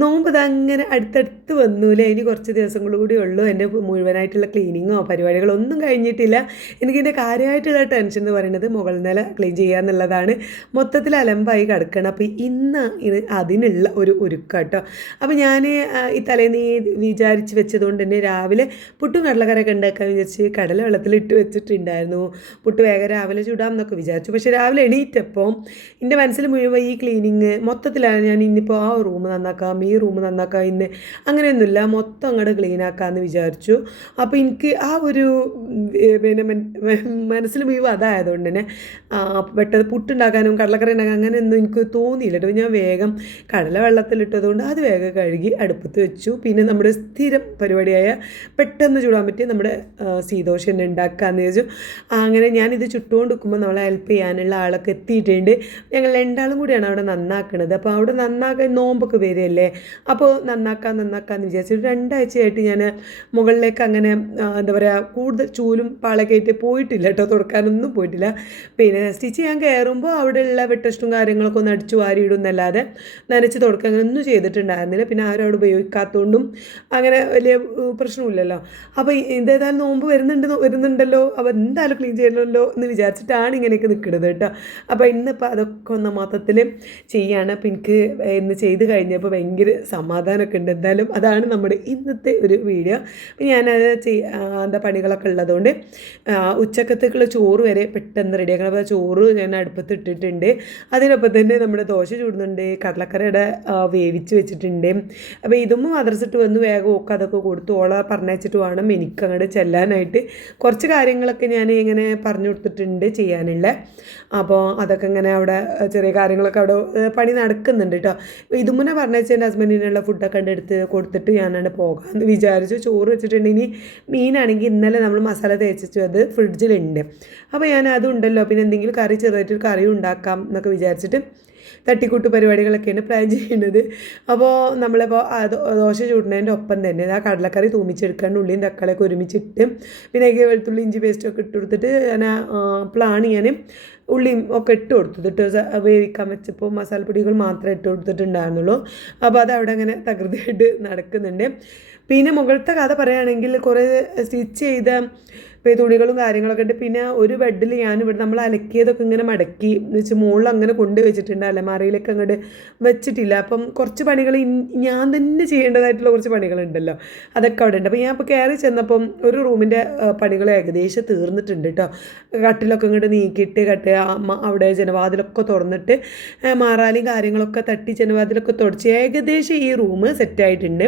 നോമ്പ് ഇതങ്ങനെ അടുത്തടുത്ത് വന്നൂലേ. ഇനി കുറച്ച് ദിവസങ്ങൾ കൂടി ഉള്ളൂ. എൻ്റെ മുഴുവനായിട്ടുള്ള ക്ലീനിങ്ങോ പരിപാടികളോ ഒന്നും കഴിഞ്ഞിട്ടില്ല. എനിക്കിൻ്റെ കാര്യമായിട്ടുള്ള ടെൻഷൻ എന്ന് പറയുന്നത് മുകൾ നില ക്ലീൻ ചെയ്യുക എന്നുള്ളതാണ്. മൊത്തത്തിൽ അലമ്പായി കിടക്കണം. അപ്പോൾ ഇന്ന് അതിനുള്ള ഒരു ഒരുക്കം കേട്ടോ. അപ്പോൾ ഞാൻ ഈ തലേന്ന് വിചാരിച്ച് വെച്ചതുകൊണ്ട് തന്നെ രാവിലെ പുട്ടും കടലക്കറിയൊക്കെ ഉണ്ടാക്കാൻ വിചാരിച്ച് കടല വെള്ളത്തിലിട്ട് വെച്ചിട്ടുണ്ടായിരുന്നു. പുട്ട് വേഗം രാവിലെ ചൂടാം എന്നൊക്കെ വിചാരിച്ചു. പക്ഷേ രാവിലെ എണീറ്റപ്പോൾ എൻ്റെ മനസ്സിൽ മുഴുവൻ ഈ ക്ലീനിങ് മൊത്തത്തിലാണ്. ഞാൻ ഇന്നിപ്പോൾ ആ റൂം നന്നാക്കാം, ഈ റൂം നന്നാക്കാം, ഇന്ന് അങ്ങനെയൊന്നുമില്ല, മൊത്തം അങ്ങോട്ട് ക്ലീൻ ആക്കാമെന്ന് വിചാരിച്ചു. അപ്പോൾ എനിക്ക് ആ ഒരു പിന്നെ മനസ്സിൽ മുഴുവൻ അതായതുകൊണ്ട് തന്നെ പെട്ടെന്ന് പുട്ടുണ്ടാക്കാനും കടലക്കറി ഉണ്ടാക്കാനും അങ്ങനെയൊന്നും എനിക്ക് തോന്നിയില്ല കേട്ടോ. ഞാൻ വേഗം കടല വെള്ളത്തിലിട്ടതുകൊണ്ട് അത് വേഗം കഴുകി അടുപ്പത്ത് വെച്ചു. പിന്നെ നമ്മുടെ സ്ഥിരം പരിപാടിയായ പെട്ടെന്ന് ചൂടാൻ പറ്റിയ നമ്മുടെ സീദോശ തന്നെ ഉണ്ടാക്കാമെന്ന് വിചാരിച്ചു. അങ്ങനെ ഞാനിത് ചുട്ടുകൊണ്ട് നിൽക്കുമ്പോൾ നമ്മളെ ഹെൽപ്പ് ചെയ്യാനുള്ള ആളൊക്കെ എത്തിയിട്ടുണ്ട്. ഞങ്ങൾ രണ്ടാളും കൂടിയാണ് അവിടെ നന്നാക്കുന്നത്. അപ്പോൾ അവിടെ നന്നാക്കാൻ നോമ്പൊക്കെ വരികയല്ലേ, അപ്പോൾ നന്നാക്കാമെന്ന് വിചാരിച്ചിട്ട് 2 ആഴ്ചയായിട്ട് ഞാൻ മുകളിലേക്ക് അങ്ങനെ എന്താ പറയുക കൂടുതൽ ചൂലും പാളൊക്കെ ആയിട്ട് പോയിട്ടില്ല കേട്ടോ. തുടക്കാനൊന്നും പോയിട്ടില്ല. പിന്നെ സ്റ്റിച്ച് ചെയ്യാൻ കയറുമ്പോൾ അവിടെയുള്ള വെട്ടസ്റ്റും കാര്യങ്ങളൊക്കെ ഒന്ന് അടിച്ചു വാരിയിടും എന്നല്ലാതെ നനച്ച് തുടക്കുക അങ്ങനെയൊന്നും ചെയ്തിട്ടുണ്ടായിരുന്നില്ല. പിന്നെ ആരും അവിടെ ഉപയോഗിക്കാത്തതുകൊണ്ടും അങ്ങനെ വലിയ പ്രശ്നമില്ലല്ലോ. അപ്പോൾ ഇതേതായാലും നോമ്പ് വരുന്നുണ്ടല്ലോ, അപ്പോൾ എന്തായാലും ക്ലീൻ ചെയ്യണമല്ലോ എന്ന് വിചാരിച്ചിട്ടാണ് ഇങ്ങനെയൊക്കെ നിൽക്കുന്നത് കേട്ടോ. അപ്പോൾ ഇന്നിപ്പോൾ അതൊക്കെ ഒന്ന് മൊത്തത്തിൽ ചെയ്യാണ്. അപ്പോൾ എനിക്ക് ഇന്ന് ചെയ്ത് കഴിഞ്ഞപ്പോൾ ഭയങ്കര സമാധാനമൊക്കെ ഉണ്ട്. എന്തായാലും അതാണ് നമ്മുടെ ഇന്നത്തെ ഒരു വീഡിയോ. ഞാനത് എന്താ പണികളൊക്കെ ഉള്ളതുകൊണ്ട് ഉച്ചക്കത്തേക്കുള്ള ചോറ് വരെ പെട്ടെന്ന് റെഡിയാക്കണം. അപ്പോൾ ചോറ് ഞാൻ അടുപ്പത്ത് ഇട്ടിട്ടുണ്ട്. അതിനൊപ്പം തന്നെ നമ്മുടെ ദോശ ചൂടുന്നുണ്ട്, കടലക്കറിയുടെ വേവിച്ച് വെച്ചിട്ടുണ്ട്. അപ്പോൾ ഇതും മദ്രസിട്ട് വന്ന് വേഗം ഒക്കെ അതൊക്കെ കൊടുത്തു ഓളെ പറഞ്ഞയച്ചിട്ട് വേണം എനിക്ക് അങ്ങോട്ട് ചെല്ലാനായിട്ട്. കുറച്ച് കാര്യങ്ങളൊക്കെ ഞാൻ ഇങ്ങനെ പറഞ്ഞു കൊടുത്തിട്ടുണ്ട് ചെയ്യാനുള്ള. അപ്പോൾ അതൊക്കെ ഇങ്ങനെ അവിടെ ചെറിയ കാര്യങ്ങളൊക്കെ അവിടെ പണി നടക്കുന്നുണ്ട് കേട്ടോ. ഇതും മുന്നേ പറഞ്ഞാൽ എൻ്റെ ഹസ്ബൻഡിനുള്ള ഫുഡൊക്കെ എടുത്ത് കൊടുത്തിട്ട് ഞാനാണ് പോകാമെന്ന് വിചാരിച്ചു. ചോറ് വെച്ചിട്ടുണ്ട്. ഇനി മീനാണെങ്കിൽ ഇന്നലെ നമ്മൾ മസാല തേച്ചിട്ട് അത് ഫ്രിഡ്ജിലുണ്ട്. അപ്പോൾ ഞാൻ അതുണ്ടല്ലോ, പിന്നെ എന്തെങ്കിലും കറി ചെറുതായിട്ടൊരു കറി ഉണ്ടാക്കാം എന്നൊക്കെ വിചാരിച്ചിട്ട് തട്ടിക്കൂട്ട് പരിപാടികളൊക്കെയാണ് പ്ലാൻ ചെയ്യുന്നത്. അപ്പോൾ നമ്മളിപ്പോൾ ദോശ ചൂടുന്നതിൻ്റെ ഒപ്പം തന്നെ ആ കടലക്കറി തൂമിച്ചെടുക്കാണ്ട് ഉള്ളിയും തക്കാളിയൊക്കെ ഒരുമിച്ചിട്ട് പിന്നെ വെളുത്തുള്ളി ഇഞ്ചി പേസ്റ്റൊക്കെ ഇട്ട് കൊടുത്തിട്ട് ഞാൻ അപ്പോഴാണ് ഞാൻ ഉള്ളിയും ഒക്കെ ഇട്ട് കൊടുത്തിട്ട് വേവിക്കാൻ വെച്ചപ്പോൾ മസാലപ്പൊടികൾ മാത്രമേ ഇട്ട് കൊടുത്തിട്ടുണ്ടായിരുന്നുള്ളൂ. അപ്പോൾ അതവിടെ അങ്ങനെ തകൃതിയായിട്ട് നടക്കുന്നുണ്ട്. പിന്നെ മുകളിലത്തെ കഥ പറയുകയാണെങ്കിൽ കുറേ സ്റ്റിച്ച് ചെയ്ത തുണികളും കാര്യങ്ങളൊക്കെ ഉണ്ട്. പിന്നെ ഒരു ബെഡിൽ ഞാനിവിടെ നമ്മൾ അലക്കിയതൊക്കെ ഇങ്ങനെ മടക്കി വെച്ച് മുകളിൽ അങ്ങനെ കൊണ്ട് വെച്ചിട്ടുണ്ട്. അലമാരയിലൊക്കെ അങ്ങോട്ട് വെച്ചിട്ടില്ല. അപ്പം കുറച്ച് പണികൾ ഞാൻ തന്നെ ചെയ്യേണ്ടതായിട്ടുള്ള കുറച്ച് പണികളുണ്ടല്ലോ, അതൊക്കെ അവിടെ ഉണ്ട്. അപ്പോൾ ഞാൻ ഇപ്പോൾ കയറി ചെന്നപ്പം ഒരു റൂമിൻ്റെ പണികൾ ഏകദേശം തീർന്നിട്ടുണ്ട് കേട്ടോ. കട്ടിലൊക്കെ ഇങ്ങോട്ട് നീക്കിയിട്ട് അവിടെ ജനവാതിലൊക്കെ തുറന്നിട്ട് മാറാലും കാര്യങ്ങളൊക്കെ തട്ടി ജനവാതിലൊക്കെ തുടച്ച് ഏകദേശം ഈ റൂം സെറ്റായിട്ടുണ്ട്.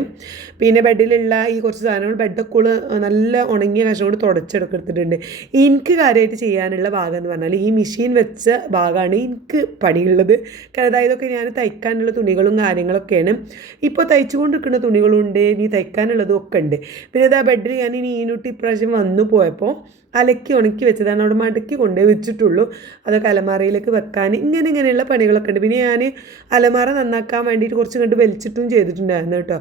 പിന്നെ ബെഡിലുള്ള ഈ കുറച്ച് സാധനങ്ങൾ ബെഡൊക്കെ നല്ല ഉണങ്ങിയ കഷ്ണം കൊണ്ട് തുടച്ചെടുക്കും എടുത്തിട്ടുണ്ട്. എനിക്ക് കാര്യമായിട്ട് ചെയ്യാനുള്ള ഭാഗം എന്ന് പറഞ്ഞാൽ ഈ മെഷീൻ വെച്ച ഭാഗമാണ് എനിക്ക് പണിയുള്ളത്. കാരണം ഇതൊക്കെ ഞാൻ തയ്ക്കാനുള്ള തുണികളും കാര്യങ്ങളൊക്കെയാണ്. ഇപ്പോൾ തയ്ച്ചുകൊണ്ടിരിക്കുന്ന തുണികളുണ്ട്, ഇനി തയ്ക്കാനുള്ളതും ഒക്കെ ഉണ്ട്. പിന്നെ ഇതാ ബെഡിൽ ഞാൻ ഇനി ഈനൂട്ടി ഇപ്രാവശ്യം വന്നു പോയപ്പോൾ അലക്കി ഉണക്കി വെച്ചതാണ്, അവിടെ മടക്കി കൊണ്ടേ വെച്ചിട്ടുള്ളൂ. അതൊക്കെ അലമാറയിലേക്ക് വെക്കാൻ ഇങ്ങനെയുള്ള പണികളൊക്കെ ഉണ്ട്. പിന്നെ ഞാൻ അലമാറ നന്നാക്കാൻ വേണ്ടിയിട്ട് കുറച്ച് കണ്ട് വലിച്ചിട്ടും ചെയ്തിട്ടുണ്ടായിരുന്നു കേട്ടോ.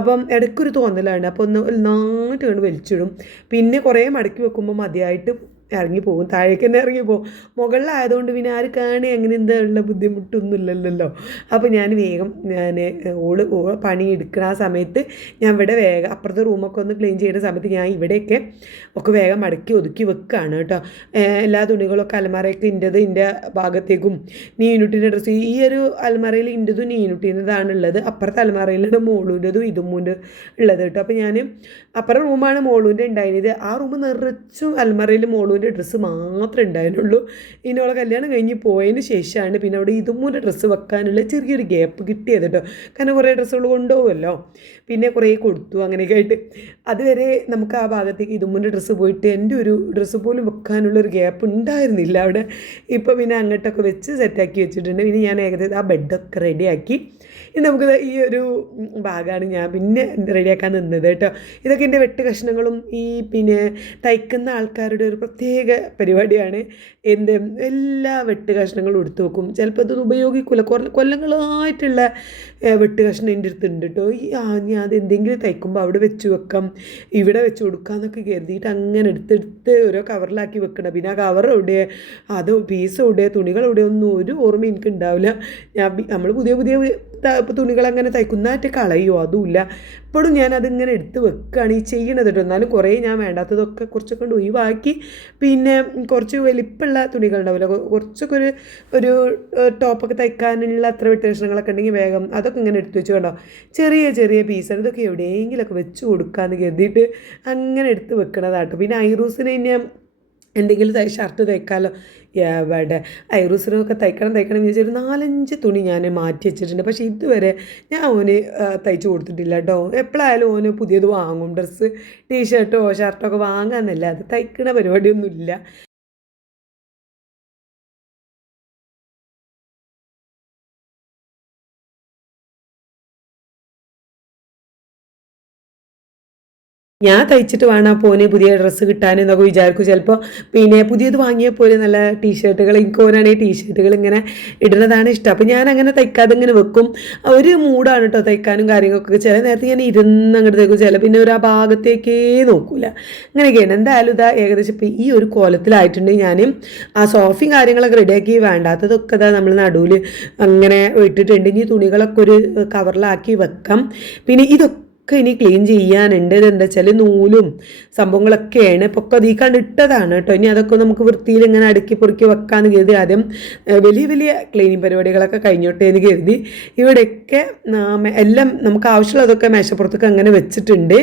അപ്പം ഇടയ്ക്കൊരു തോന്നലാണ്, അപ്പോൾ ഒന്ന് നന്നായിട്ട് കണ്ട് വലിച്ചിടും. പിന്നെ കുറേ മടക്കി വെക്കുമ്പോൾ മതിയായിട്ട് ഇറങ്ങിപ്പോകും, താഴേക്ക് തന്നെ ഇറങ്ങിപ്പോകും. മുകളിലായതുകൊണ്ട് പിന്നെ ആര് കാണി അങ്ങനെ എന്താ ഉള്ള ബുദ്ധിമുട്ടൊന്നും ഇല്ലല്ലോ. അപ്പോൾ ഞാൻ വേഗം ഓള് പണി എടുക്കുന്ന ആ സമയത്ത് ഞാൻ ഇവിടെ വേഗം അപ്പുറത്തെ റൂമൊക്കെ ഒന്ന് ക്ലീൻ ചെയ്യുന്ന സമയത്ത് ഞാൻ ഇവിടെയൊക്കെ ഒക്കെ വേഗം മടക്കി ഒതുക്കി വെക്കുകയാണ് കേട്ടോ. എല്ലാ തുണികളൊക്കെ അലമാരയൊക്കെ എൻ്റെ ഭാഗത്തേക്കും നീനുട്ടിൻ്റെ ഡ്രസ്സ് ഈ ഒരു അലമാരയിൽ ഇൻ്റെതും നീനുട്ടീൻ്റെതാണ് ഉള്ളത്. അപ്പുറത്തെ അലമാരയിലാണ് മോളൂൻ്റെതും ഇതുമൂൻ്റെ ഉള്ളത് കേട്ടോ. അപ്പോൾ ഞാൻ അപ്പുറം റൂമാണ് മോളൂൻ്റെ ഉണ്ടായിരുന്നത്. ആ റൂം നിറച്ചും അലമാരയിൽ മോളൂൻ്റെ ഡ്രസ്സ് മാത്രമേ ഉണ്ടായിരുന്നുള്ളൂ. ഇനിയോളെ കല്യാണം കഴിഞ്ഞ് പോയതിന് ശേഷമാണ് പിന്നെ അവിടെ ഇതുമൂൻ്റെ ഡ്രസ്സ് വെക്കാനുള്ള ചെറിയൊരു ഗ്യാപ്പ് കിട്ടിയത് കേട്ടോ. കാരണം കുറേ ഡ്രസ്സുകൾ കൊണ്ടുപോകുമല്ലോ, പിന്നെ കുറേ കൊടുത്തു അങ്ങനെയൊക്കെ ആയിട്ട്. അതുവരെ നമുക്ക് ആ ഭാഗത്തേക്ക് ഇതുമൂൻ്റെ ഡ്രസ്സ് പോയിട്ട് എൻ്റെ ഒരു ഡ്രസ്സ് പോലും വെക്കാനുള്ളൊരു ഗ്യാപ്പ് ഉണ്ടായിരുന്നില്ല അവിടെ. ഇപ്പോൾ പിന്നെ അങ്ങോട്ടൊക്കെ വെച്ച് സെറ്റാക്കി വെച്ചിട്ടുണ്ട്. പിന്നെ ഞാൻ ഏകദേശം ആ ബെഡൊക്കെ റെഡിയാക്കി. ഇനി നമുക്ക് ഈ ഒരു ഭാഗമാണ് ഞാൻ പിന്നെ റെഡിയാക്കാൻ നിന്നത് കേട്ടോ. ഇതൊക്കെ എൻ്റെ വെട്ട് കഷ്ണങ്ങളും ഈ പിന്നെ തയ്ക്കുന്ന ആൾക്കാരുടെ ഒരു പ്രത്യേക പരിപാടിയാണ്. എല്ലാ വെട്ട് കഷ്ണങ്ങളും എടുത്തു വെക്കും. ചിലപ്പോൾ ഇതൊന്നും ഉപയോഗിക്കില്ല, കൊല്ലങ്ങളായിട്ടുള്ള വെട്ട് കഷ്ണം എൻ്റെ അടുത്തുണ്ട് കേട്ടോ. ഞാൻ അത് എന്തെങ്കിലും തയ്ക്കുമ്പോൾ അവിടെ വെച്ച് വെക്കാം, ഇവിടെ വെച്ച് കൊടുക്കാമെന്നൊക്കെ കരുതിയിട്ട് അങ്ങനെ എടുത്തെടുത്ത് ഓരോ കവറിലാക്കി വെക്കണം. പിന്നെ ആ കവർ എവിടെ, അത് പീസ് എവിടെ, തുണികൾ എവിടെ ഒന്നും ഒരു ഓർമ്മ എനിക്ക് ഉണ്ടാവില്ല. നമ്മൾ പുതിയ പുതിയ തുണികളങ്ങനെ തയ്ക്കുന്നതായിട്ട് കളയുമോ അതുമില്ല. ഇപ്പോഴും ഞാനതിങ്ങനെ എടുത്ത് വെക്കുകയാണ് ഈ ചെയ്യണത് കേട്ടോ. എന്നാലും കുറേ ഞാൻ വേണ്ടാത്തതൊക്കെ കുറച്ചൊക്കെ കൊണ്ട് ഒഴിവാക്കി. പിന്നെ കുറച്ച് വലിപ്പമുള്ള തുണികളുണ്ടാവില്ല, കുറച്ചൊക്കെ ഒരു ടോപ്പൊക്കെ തയ്ക്കാനുള്ള അത്ര വെട്ട് കഷ്ണങ്ങളൊക്കെ ഉണ്ടെങ്കിൽ വേഗം അതൊക്കെ ഇങ്ങനെ എടുത്ത് വെച്ച് കണ്ടോ. ചെറിയ ചെറിയ പീസാണ് ഇതൊക്കെ, എവിടെയെങ്കിലുമൊക്കെ വെച്ച് കൊടുക്കാമെന്ന് കരുതിയിട്ട് അങ്ങനെ എടുത്ത് വെക്കണതാട്ടോ. പിന്നെ ഐറൂസിന് ഞാൻ എന്തെങ്കിലും ഷർട്ട് തയ്ക്കാമല്ലോ, എവിടെ ഐറൂസിനൊക്കെ തയ്ക്കണം എന്ന് ചോദിച്ചാൽ 4-5 തുണി ഞാൻ മാറ്റി വെച്ചിട്ടുണ്ട്. പക്ഷേ ഇതുവരെ ഞാൻ ഓന് തയ്ച്ച് കൊടുത്തിട്ടില്ല കേട്ടോ. എപ്പോഴായാലും ഓന് പുതിയത് വാങ്ങും, ഡ്രസ്സ് ടീഷർട്ടോ ഷർട്ടോ ഒക്കെ വാങ്ങാമെന്നല്ല, അത് തയ്ക്കണ പരിപാടിയൊന്നുമില്ല. ഞാൻ തയ്ച്ചിട്ട് വേണം പോന് പുതിയ ഡ്രസ്സ് കിട്ടാനെന്നൊക്കെ വിചാരിക്കും ചിലപ്പോൾ. പിന്നെ പുതിയത് വാങ്ങിയ പോലെ നല്ല ടീഷർട്ടുകൾ, എനിക്ക് ഓനാണെങ്കിൽ ടീഷർട്ടുകൾ ഇങ്ങനെ ഇടുന്നതാണ് ഇഷ്ടം. അപ്പോൾ ഞാൻ അങ്ങനെ തയ്ക്കാതെ ഇങ്ങനെ വെക്കും. ഒരു മൂടാണ് കേട്ടോ തയ്ക്കാനും കാര്യങ്ങളൊക്കെ. ചില നേരത്തെ ഞാൻ ഇരുന്ന് അങ്ങോട്ട് തയ്ക്കും, ചില പിന്നെ ഒരു ആ ഭാഗത്തേക്കേ നോക്കൂല. അങ്ങനെയൊക്കെയാണ്. എന്തായാലും ഇതാ ഏകദേശം ഇപ്പോൾ ഈ ഒരു കോലത്തിലായിട്ടുണ്ട്. ഞാൻ ആ സോഫയും കാര്യങ്ങളൊക്കെ റെഡിയാക്കി, വേണ്ടാത്തതൊക്കെ ഇതാ നമ്മൾ നടുവിൽ അങ്ങനെ ഇട്ടിട്ടുണ്ട്. ഇനി തുണികളൊക്കെ ഒരു കവറിലാക്കി വെക്കാം. പിന്നെ ഇതൊക്കെ ഇനി ക്ലീൻ ചെയ്യാനുണ്ട്. ഇതെന്താ വെച്ചാൽ നൂലും സംഭവങ്ങളൊക്കെയാണ് ഇപ്പോൾ ഒക്കെ അതീ കണ്ടിട്ടതാണ് കേട്ടോ. ഇനി അതൊക്കെ നമുക്ക് വൃത്തിയിൽ ഇങ്ങനെ അടുക്കി പൊറുക്കി വെക്കാമെന്ന് കരുതി ആദ്യം വലിയ വലിയ ക്ലീനിങ് പരിപാടികളൊക്കെ കഴിഞ്ഞോട്ടെ എന്ന് കരുതി ഇവിടെയൊക്കെ എല്ലാം നമുക്ക് ആവശ്യമുള്ളതൊക്കെ മേശപ്പുറത്തൊക്കെ അങ്ങനെ വെച്ചിട്ടുണ്ട്.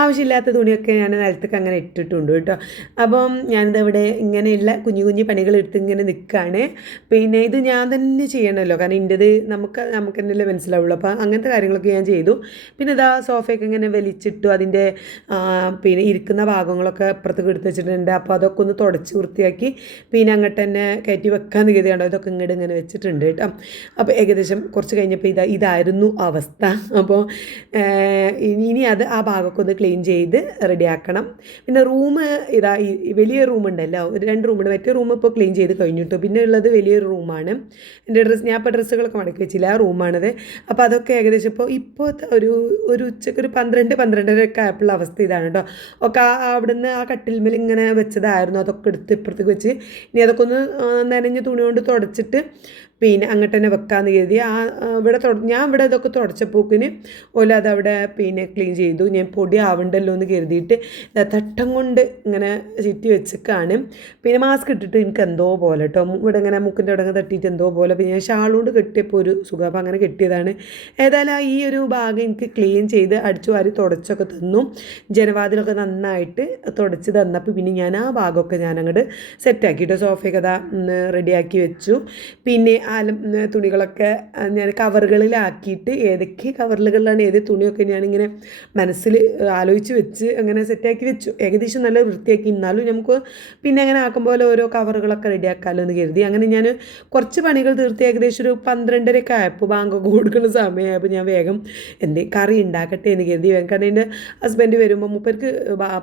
ആവശ്യമില്ലാത്ത തുണിയൊക്കെ ഞാൻ നിലത്തേക്ക് അങ്ങനെ ഇട്ടിട്ടുണ്ട് കേട്ടോ. അപ്പം ഞാനിതവിടെ ഇങ്ങനെയുള്ള കുഞ്ഞു കുഞ്ഞു പണികൾ എടുത്ത് ഇങ്ങനെ നിൽക്കുകയാണ്. പിന്നെ ഇത് ഞാൻ തന്നെ ചെയ്യണമല്ലോ, കാരണം ഇൻ്റെത് നമുക്ക് തന്നെയല്ലേ മനസ്സിലാവുള്ളൂ. അപ്പോൾ അങ്ങനത്തെ കാര്യങ്ങളൊക്കെ ഞാൻ ചെയ്തു. പിന്നെ ഇതാ സോഫയൊക്കെ ഇങ്ങനെ വലിച്ചിട്ടു, അതിൻ്റെ പിന്നെ ഇരിക്കുന്ന ഭാഗങ്ങളൊക്കെ അപ്പുറത്തേക്ക് എടുത്ത് വെച്ചിട്ടുണ്ട്. അപ്പോൾ അതൊക്കെ ഒന്ന് തുടച്ച് വൃത്തിയാക്കി പിന്നെ അങ്ങോട്ട് തന്നെ കയറ്റി വെക്കാമെന്ന് കരുതിയാണ്ടോ ഇതൊക്കെ ഇങ്ങോട്ട് ഇങ്ങനെ വെച്ചിട്ടുണ്ട് കേട്ടോ. അപ്പോൾ ഏകദേശം കുറച്ച് കഴിഞ്ഞപ്പോൾ ഇതായിരുന്നു അവസ്ഥ. അപ്പോൾ ഇനി അത് ആ ഭാഗമൊക്കെ ഒന്ന് ക്ലീൻ ചെയ്ത് റെഡിയാക്കണം. പിന്നെ റൂം ഇതാ ഈ വലിയ റൂമുണ്ടല്ലോ, ഒരു 2 റൂമുണ്ട്. മറ്റേ റൂം ഇപ്പോൾ ക്ലീൻ ചെയ്ത് കഴിഞ്ഞിട്ടു. പിന്നെ ഉള്ളത് വലിയൊരു റൂമാണ്. എൻ്റെ ഞാൻ ഇപ്പോൾ ഡ്രസ്സുകളൊക്കെ മടക്കി വെച്ചില്ല, ആ റൂമാണത്. അപ്പോൾ അതൊക്കെ ഏകദേശം ഇപ്പോൾ ഒരു ഉച്ചയ്ക്ക് ഒരു 12-12:30 ആയപ്പോഴുള്ള അവസ്ഥ ഇതാണ് കേട്ടോ. ഒക്കെ അവിടുന്ന് ആ കട്ടിൽമേൽ ഇങ്ങനെ വെച്ചതായിരുന്നു, അതൊക്കെ എടുത്ത് ഇപ്പുറത്തേക്ക് വെച്ച് ഇനി അതൊക്കെ ഒന്ന് നനഞ്ഞ തുണി കൊണ്ട് തുടച്ചിട്ട് പിന്നെ അങ്ങോട്ട് തന്നെ വെക്കാമെന്ന് കരുതി. ഞാൻ ഇവിടെ ഇതൊക്കെ തുടച്ചപ്പോക്കിന് ഓല അതവിടെ പിന്നെ ക്ലീൻ ചെയ്തു. ഞാൻ പൊടി ആവണ്ടല്ലോ എന്ന് കരുതിയിട്ട് തട്ടം കൊണ്ട് ഇങ്ങനെ ചുറ്റി വെച്ചേക്കാണ്. പിന്നെ മാസ്ക് ഇട്ടിട്ട് എനിക്ക് എന്തോ പോലെ കേട്ടോ, ഇവിടെ ഇങ്ങനെ മൂക്കിൻ്റെ അവിടെ തട്ടിയിട്ട് എന്തോ പോലെ. പിന്നെ ഞാൻ ഷാളുകൊണ്ട് കെട്ടിയപ്പോൾ ഒരു സുഖം, അപ്പോൾ അങ്ങനെ കെട്ടിയതാണ്. ഏതായാലും ഈ ഒരു ഭാഗം എനിക്ക് ക്ലീൻ ചെയ്ത് അടിച്ചു വാരി തുടച്ചൊക്കെ തന്നു. ജനവാതിലൊക്കെ നന്നായിട്ട് തുടച്ച് തന്നപ്പോൾ പിന്നെ ഞാൻ ആ ഭാഗമൊക്കെ ഞാൻ അങ്ങോട്ട് സെറ്റാക്കിയിട്ട് സോഫയൊക്കെ അതാ റെഡിയാക്കി വെച്ചു. പിന്നെ തുണികളൊക്കെ ഞാൻ കവറുകളിലാക്കിയിട്ട് ഏതൊക്കെ കവറുകളിലാണ് ഏത് തുണിയൊക്കെ ഞാനിങ്ങനെ മനസ്സിൽ ആലോചിച്ച് വെച്ച് അങ്ങനെ സെറ്റാക്കി വെച്ചു. ഏകദേശം നല്ല വൃത്തിയാക്കി. എന്നാലും നമുക്ക് പിന്നെ അങ്ങനെ ആക്കും പോലെ ഓരോ കവറുകളൊക്കെ റെഡിയാക്കാമല്ലോ എന്ന് കരുതി. അങ്ങനെ ഞാൻ കുറച്ച് പണികൾ തീർത്തി ഏകദേശം ഒരു 12:30 ആയപ്പോൾ ബാങ്കൊക്കെ കൊടുക്കുന്ന സമയമായപ്പോൾ ഞാൻ വേഗം കറി ഉണ്ടാക്കട്ടെ എന്ന് കരുതി. കാരണം എൻ്റെ ഹസ്ബൻഡ് വരുമ്പോൾ മൂപ്പർക്ക്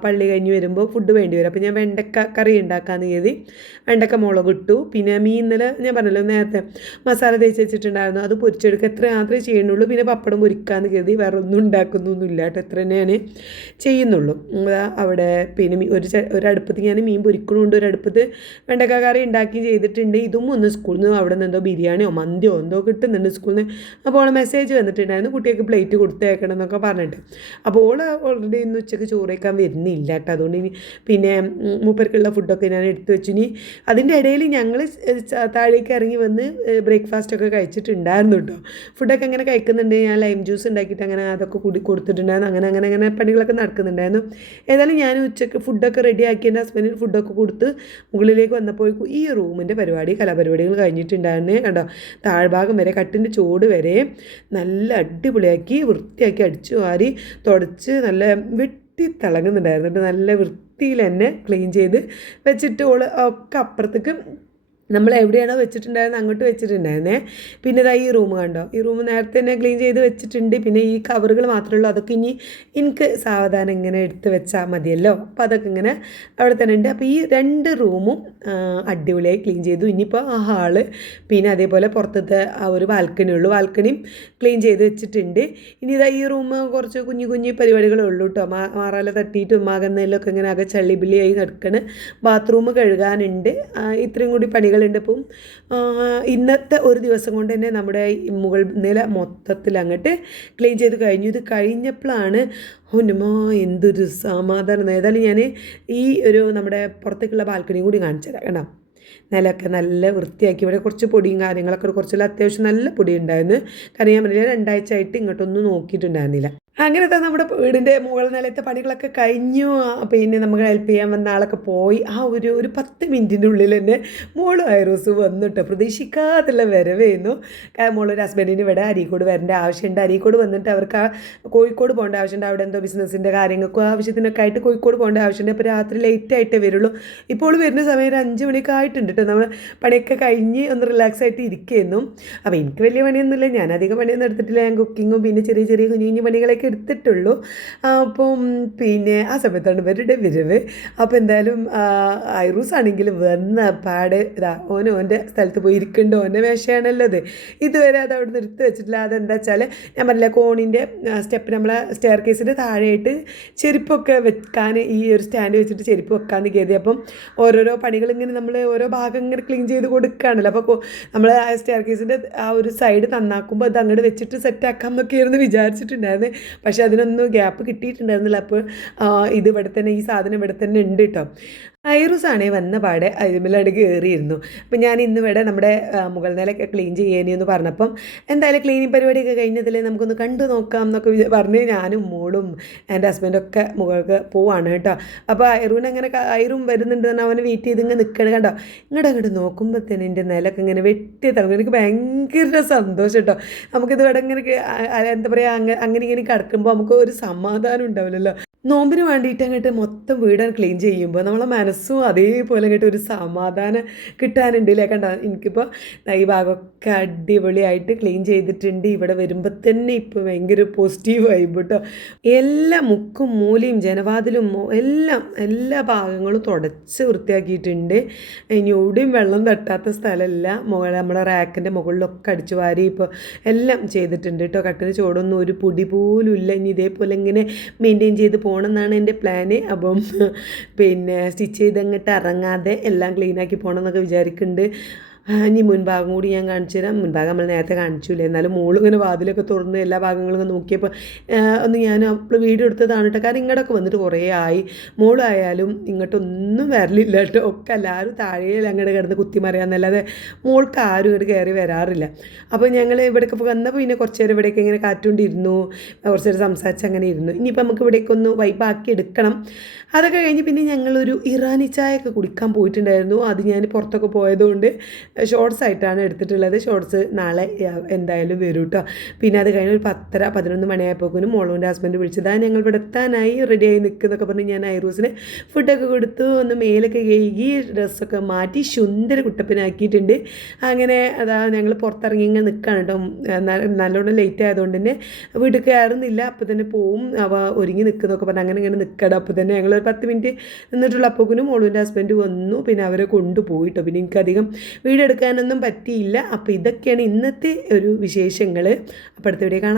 പള്ളി കഴിഞ്ഞ് വരുമ്പോൾ ഫുഡ് വേണ്ടി വരും. അപ്പോൾ ഞാൻ വെണ്ടക്ക കറി ഉണ്ടാക്കാമെന്ന് കരുതി വെണ്ടക്ക മുളക് ഇട്ടു. പിന്നെ മീൻ ഇന്നലെ ഞാൻ പറഞ്ഞല്ലോ നേരത്തെ മസാല തേച്ച് വെച്ചിട്ടുണ്ടായിരുന്നു, അത് പൊരിച്ചെടുക്കുക. എത്ര മാത്രമേ ചെയ്യുന്നുള്ളൂ. പിന്നെ പപ്പടം പൊരിക്കാമെന്ന് കരുതി. വേറെ ഒന്നും ഉണ്ടാക്കുന്നൊന്നുമില്ല കേട്ടോ, എത്ര തന്നെ ഞാൻ ചെയ്യുന്നുള്ളൂ. അവിടെ പിന്നെ ഒരടുപ്പത്ത് ഞാൻ മീൻ പൊരിക്കണമുണ്ട്, ഒരടുപ്പത്ത് വെണ്ടക്ക കറി ഉണ്ടാക്കി ചെയ്തിട്ടുണ്ട്. ഇതും ഒന്ന് സ്കൂളിൽ നിന്ന് അവിടെ നിന്ന് എന്തോ ബിരിയാണിയോ മന്തിയോ എന്തോ കിട്ടുന്നുണ്ട് സ്കൂളിൽ നിന്ന്. അപ്പോൾ ഓളെ മെസ്സേജ് വന്നിട്ടുണ്ടായിരുന്നു കുട്ടികൾക്ക് പ്ലേറ്റ് കൊടുത്തേക്കണം എന്നൊക്കെ പറഞ്ഞിട്ട്. അപ്പോൾ ഓൾ ഓൾറെഡി ഇന്ന് ഉച്ചയ്ക്ക് ചോറ് വയ്ക്കാൻ വരുന്നില്ല കേട്ടോ. അതുകൊണ്ട് ഇനി പിന്നെ മൂപ്പർക്കുള്ള ഫുഡൊക്കെ ഞാൻ എടുത്തു വെച്ചു. ഇനി അതിൻ്റെ ഇടയിൽ ഞങ്ങൾ താഴേക്ക് ഇറങ്ങി വന്ന് ബ്രേക്ക്ഫാസ്റ്റൊക്കെ കഴിച്ചിട്ടുണ്ടായിരുന്നു കേട്ടോ. ഫുഡൊക്കെ അങ്ങനെ കഴിക്കുന്നുണ്ട്. ഞാൻ ലൈം ജ്യൂസ് ഉണ്ടാക്കിയിട്ട് അങ്ങനെ അതൊക്കെ കൂടി കൊടുത്തിട്ടുണ്ടായിരുന്നു. അങ്ങനെ പണികളൊക്കെ നടക്കുന്നുണ്ടായിരുന്നു. ഏതായാലും ഞാൻ ഉച്ചയ്ക്ക് ഫുഡൊക്കെ റെഡിയാക്കി എൻ്റെ ഹസ്ബൻഡിന് ഫുഡൊക്കെ കൊടുത്ത് മുകളിലേക്ക് വന്നപ്പോഴേക്കും ഈ റൂമിൻ്റെ കലാപരിപാടികൾ കഴിഞ്ഞിട്ടുണ്ടായിരുന്നു കണ്ടോ. താഴ്ഭാഗം വരെ കട്ടിൻ്റെ ചോട് വരെ നല്ല അടിപൊളിയാക്കി വൃത്തിയാക്കി അടിച്ചു വാരി തുടച്ച് നല്ല വെട്ടി തിളങ്ങുന്നുണ്ടായിരുന്നു. നല്ല വൃത്തിയിൽ തന്നെ ക്ലീൻ ചെയ്ത് വെച്ചിട്ട് ഒക്കെ അപ്പുറത്തേക്ക് നമ്മൾ എവിടെയാണോ വെച്ചിട്ടുണ്ടായിരുന്നത് അങ്ങോട്ട് വെച്ചിട്ടുണ്ടായിരുന്നേ. പിന്നെ ഇതാ ഈ റൂം കണ്ടോ, ഈ റൂം നേരത്തെ തന്നെ ക്ലീൻ ചെയ്ത് വെച്ചിട്ടുണ്ട്. പിന്നെ ഈ കവറുകൾ മാത്രമേ ഉള്ളൂ, അതൊക്കെ ഇനി എനിക്ക് സാവധാനം ഇങ്ങനെ എടുത്ത് വെച്ചാൽ മതിയല്ലോ. അപ്പോൾ അതൊക്കെ ഇങ്ങനെ അവിടെ തന്നെ ഉണ്ട്. അപ്പോൾ ഈ 2 റൂമും അടിപൊളിയായി ക്ലീൻ ചെയ്തു. ഇനിയിപ്പോൾ ആ ഹാള് പിന്നെ അതേപോലെ പുറത്തത്തെ ആ ഒരു ബാൽക്കണി ഉള്ളൂ, ബാൽക്കണിയും ക്ലീൻ ചെയ്ത് വെച്ചിട്ടുണ്ട്. ഇനി ഇതാ ഈ റൂം കുറച്ച് കുഞ്ഞു കുഞ്ഞു പരിപാടികളേ ഉള്ളൂ കേട്ടോ. മാറാല തട്ടിയിട്ടും മാകുന്നതിലൊക്കെ ഇങ്ങനെ ആകെ ചള്ളിബിള്ളിയായി കിടക്കണ്. ബാത്റൂം കഴുകാനുണ്ട്. ഇത്രയും കൂടി പണികളുണ്ട്. ഇപ്പം ഇന്നത്തെ ഒരു ദിവസം കൊണ്ട് തന്നെ നമ്മുടെ മുകൾ നില മൊത്തത്തിൽ അങ്ങോട്ട് ക്ലീൻ ചെയ്ത് കഴിഞ്ഞു. ഇത് കഴിഞ്ഞപ്പോഴാണ് ഒന്നുമോ എന്തൊരു സമാധാനം. ഏതായാലും ഞാൻ ഈ ഒരു നമ്മുടെ പുറത്തേക്കുള്ള ബാൽക്കണിയും കൂടി കാണിച്ചു തരാം. കണ്ടോ, നിലമൊക്കെ നല്ല വൃത്തിയാക്കി. ഇവിടെ കുറച്ച് പൊടിയും കാര്യങ്ങളൊക്കെ കുറച്ചെല്ലാം അത്യാവശ്യം നല്ല പൊടി ഉണ്ടായിരുന്നു. കാരണം ഞാൻ പറഞ്ഞില്ല 2 ആഴ്ച ആയിട്ട് ഇങ്ങോട്ടൊന്നും നോക്കിയിട്ടുണ്ടായിരുന്നില്ല. അങ്ങനത്തെ നമ്മുടെ വീടിൻ്റെ മുകൾ നിലത്തെ പണികളൊക്കെ കഴിഞ്ഞു. പിന്നെ നമുക്ക് ഹെൽപ്പ് ചെയ്യാൻ വന്ന ആളൊക്കെ പോയി. ആ ഒരു 10 മിനിറ്റിൻ്റെ ഉള്ളിൽ തന്നെ മോളും ഐറോസ് വന്നിട്ട് പ്രതീക്ഷിക്കാതുള്ള വരവേന്നു. മോളൊരു ഹസ്ബൻഡിന് ഇവിടെ അരീക്കോട് വരേണ്ട ആവശ്യമുണ്ട്. അരീക്കോട് വന്നിട്ട് അവർക്ക് കോഴിക്കോട് പോകേണ്ട ആവശ്യമുണ്ട്. അവിടെ എന്തോ ബിസിനസ്സിൻ്റെ കാര്യങ്ങൾക്കും ആവശ്യത്തിനൊക്കെ ആയിട്ട് കോഴിക്കോട് പോകേണ്ട ആവശ്യമുണ്ട്. അപ്പോൾ രാത്രി ലേറ്റായിട്ടേ വരുള്ളൂ. ഇപ്പോൾ വരുന്ന സമയം ഒരു 5 മണിയൊക്കെ ആയിട്ടുണ്ട് കേട്ടോ. നമ്മൾ പണിയൊക്കെ കഴിഞ്ഞ് ഒന്ന് റിലാക്സ് ആയിട്ട് ഇരിക്കുന്നു. അപ്പോൾ എനിക്ക് വലിയ പണിയൊന്നുമില്ല, ഞാൻ അധികം പണിയൊന്നും എടുത്തിട്ടില്ല. ഞാൻ കുക്കിങ്ങും പിന്നെ ചെറിയ ചെറിയ കുഞ്ഞു കുഞ്ഞു പണികളൊക്കെ എടുത്തിട്ടുള്ളൂ. അപ്പം പിന്നെ ആ സമയത്താണ് ഇവരുടെ വരവ്. അപ്പോൾ എന്തായാലും ഐറൂസ് ആണെങ്കിൽ വന്ന പാടെ ഇതാ ഓൻ്റെ സ്ഥലത്ത് പോയി ഇരിക്കേണ്ട ഓൻ്റെ വേഷമാണല്ലോ അത്. ഇതുവരെ അത് അവിടെ നിന്ന് എടുത്ത് വെച്ചിട്ടില്ല. അതെന്താ വെച്ചാൽ ഞാൻ പറഞ്ഞില്ല, കോണിൻ്റെ സ്റ്റെപ്പ് നമ്മളെ സ്റ്റെയർ കേസിൻ്റെ താഴെയായിട്ട് ചെരുപ്പൊക്കെ വെക്കാൻ ഈ ഒരു സ്റ്റാൻഡ് വെച്ചിട്ട് ചെരുപ്പ് വെക്കാമെന്ന് കരുതി. അപ്പം ഓരോരോ പണികൾ ഇങ്ങനെ നമ്മൾ ഓരോ ഭാഗം ഇങ്ങനെ ക്ലീൻ ചെയ്ത് കൊടുക്കുകയാണല്ലോ. അപ്പോൾ നമ്മൾ ആ സ്റ്റെയർ കേസിൻ്റെ ആ ഒരു സൈഡ് നന്നാക്കുമ്പോൾ അത് അങ്ങോട്ട് വെച്ചിട്ട് സെറ്റാക്കാം എന്നൊക്കെയായിരുന്നു വിചാരിച്ചിട്ടുണ്ടായിരുന്നു. പക്ഷേ അതിനൊന്നും ഗ്യാപ്പ് കിട്ടിയിട്ടുണ്ടായിരുന്നില്ല. അപ്പോൾ ഇത് ഇവിടെ തന്നെ, ഈ സാധനം ഇവിടെ തന്നെ ഉണ്ട് കേട്ടോ. ഐറൂസാണേ വന്ന പാടെ അതിമേലട് കയറിയിരുന്നു. അപ്പം ഞാൻ ഇന്നിവിടെ നമ്മുടെ മുകൾ നിലയൊക്കെ ക്ലീൻ ചെയ്യാനെന്ന് പറഞ്ഞപ്പം എന്തായാലും ക്ലീനിങ് പരിപാടിയൊക്കെ കഴിഞ്ഞതിൽ നമുക്കൊന്ന് കണ്ടു നോക്കാം എന്നൊക്കെ പറഞ്ഞ് ഞാനും മോളും എൻ്റെ ഹസ്ബൻഡൊക്കെ മുകൾക്ക് പോവാണ് കേട്ടോ. അപ്പോൾ ഐറൂം വരുന്നുണ്ട് എന്ന് അവനെ വെയിറ്റ് ചെയ്ത് ഇങ്ങനെ നിൽക്കണം കണ്ടോ. ഇങ്ങോട്ട് നോക്കുമ്പോൾ തന്നെ എൻ്റെ നിലയൊക്കെ ഇങ്ങനെ വെട്ടി തുടങ്ങും. എനിക്ക് ഭയങ്കര സന്തോഷം കേട്ടോ. നമുക്കിത് ഇവിടെ ഇങ്ങനെ എന്താ പറയുക, അങ്ങനെ ഇങ്ങനെ കിടക്കുമ്പോൾ നമുക്ക് ഒരു സമാധാനം ഉണ്ടാവില്ലല്ലോ. നോമ്പിന് വേണ്ടിയിട്ട് അങ്ങോട്ട് മൊത്തം വീടാൻ ക്ലീൻ ചെയ്യുമ്പോൾ നമ്മളെ മനസ്സും അതേപോലെ അങ്ങോട്ട് ഒരു സമാധാനം കിട്ടാനുണ്ട് ഇല്ലേ. കണ്ടോ, എനിക്കിപ്പോൾ ഈ ഭാഗമൊക്കെ അടിപൊളിയായിട്ട് ക്ലീൻ ചെയ്തിട്ടുണ്ട്. ഇവിടെ വരുമ്പോൾ തന്നെ ഇപ്പോൾ ഭയങ്കര പോസിറ്റീവ് വൈബ് കേട്ടോ. എല്ലാ മുക്കും മൂലയും ജനവാതിലും എല്ലാ ഭാഗങ്ങളും തുടച്ച് വൃത്തിയാക്കിയിട്ടുണ്ട്. ഇനി എവിടെയും വെള്ളം തട്ടാത്ത സ്ഥലമല്ല. നമ്മളെ റാക്കിൻ്റെ മുകളിലൊക്കെ അടിച്ചു വാരി ഇപ്പോൾ എല്ലാം ചെയ്തിട്ടുണ്ട് കേട്ടോ. കട്ടിന് ചോടൊന്നും ഒരു പൊടി പോലും ഇല്ല. ഇനി ഇതേപോലെ ഇങ്ങനെ മെയിൻറ്റെയിൻ ചെയ്ത് പോകണമെന്നാണ് എൻ്റെ പ്ലാന്. അപ്പം പിന്നെ സ്റ്റിച്ച് ചെയ്തങ്ങോട്ട് ഇറങ്ങാതെ എല്ലാം ക്ലീനാക്കി പോകണം എന്നൊക്കെ വിചാരിക്കുന്നുണ്ട്. ഇനി മുൻഭാഗം കൂടി ഞാൻ കാണിച്ചു തരാം. മുൻഭാഗം നമ്മൾ നേരത്തെ കാണിച്ചില്ല, എന്നാലും മോളിങ്ങനെ വാതിലൊക്കെ തുറന്ന് എല്ലാ ഭാഗങ്ങളും നോക്കിയപ്പോൾ ഒന്ന് ഞാൻ അപ്പോൾ വീഡിയോ എടുത്തതാണ് കേട്ടോ. കാരണം ഇങ്ങോട്ടൊക്കെ വന്നിട്ട് കുറേ ആയി. മോളായാലും ഇങ്ങോട്ടൊന്നും വരലില്ല കേട്ടോ. ഒക്കെ എല്ലാവരും താഴെയിൽ അങ്ങോട്ട് കിടന്ന് കുത്തിമറിയാന്നല്ലാതെ മോൾക്ക് ആരും ഇങ്ങോട്ട് കയറി വരാറില്ല. അപ്പോൾ ഞങ്ങൾ ഇവിടേക്ക് വന്നപ്പോൾ പിന്നെ കുറച്ച് നേരം ഇവിടേക്ക് ഇങ്ങനെ കാറ്റുകൊണ്ടിരുന്നു, കുറച്ച് നേരം സംസാരിച്ച് അങ്ങനെ ഇരുന്നു. ഇനിയിപ്പോൾ നമുക്ക് ഇവിടേക്കൊന്ന് വൈപ്പാക്കി എടുക്കണം. അതൊക്കെ കഴിഞ്ഞ് പിന്നെ ഞങ്ങളൊരു ഇറാനി ചായയൊക്കെ കുടിക്കാൻ പോയിട്ടുണ്ടായിരുന്നു. അത് ഞാൻ പുറത്തൊക്കെ പോയതുകൊണ്ട് ഷോർട്സ് ആയിട്ടാണ് എടുത്തിട്ടുള്ളത്. ഷോർട്സ് നാളെ എന്തായാലും വരും കേട്ടോ. പിന്നെ അത് കഴിഞ്ഞ് ഒരു 10-11 മണിയായപ്പോഴേക്കും മോളുവിൻ്റെ ഹസ്ബൻഡ് വിളിച്ചതാണ്. ഞങ്ങൾ ഇവിടെ എത്താനായി റെഡിയായി നിൽക്കുന്നതൊക്കെ പറഞ്ഞ് ഞാൻ ഐറൂസിന് ഫുഡൊക്കെ കൊടുത്തു, ഒന്ന് മേലൊക്കെ കഴുകി ഡ്രസ്സൊക്കെ മാറ്റി സുന്ദര കുട്ടപ്പനാക്കിയിട്ടുണ്ട്. അങ്ങനെ അതാ ഞങ്ങൾ പുറത്തിറങ്ങി ഇങ്ങനെ നിൽക്കുകയാണ് കേട്ടോ. നല്ലോണം ലേറ്റ് ആയതുകൊണ്ട് തന്നെ വീട്ടിൽ കയറുന്നില്ല. അപ്പോൾ തന്നെ പോവും അവ ഒരുങ്ങി നിൽക്കുന്നതൊക്കെ പറഞ്ഞ് അങ്ങനെ ഇങ്ങനെ നിൽക്കണം. അപ്പോൾ തന്നെ ഞങ്ങൾ 10 മിനിറ്റ് നിന്നിട്ടുള്ള അപ്പോഴേക്കും മോളുവിൻ്റെ ഹസ്ബൻഡ് വന്നു. പിന്നെ അവരെ കൊണ്ടുപോയിട്ടോ. പിന്നെ എനിക്കധികം വീഡിയോ എടുക്കാനൊന്നും പറ്റിയില്ല. അപ്പോൾ ഇതൊക്കെയാണ് ഇന്നത്തെ ഒരു വിശേഷങ്ങൾ. അപ്പോൾ അടുത്ത വീഡിയോ കാണാം.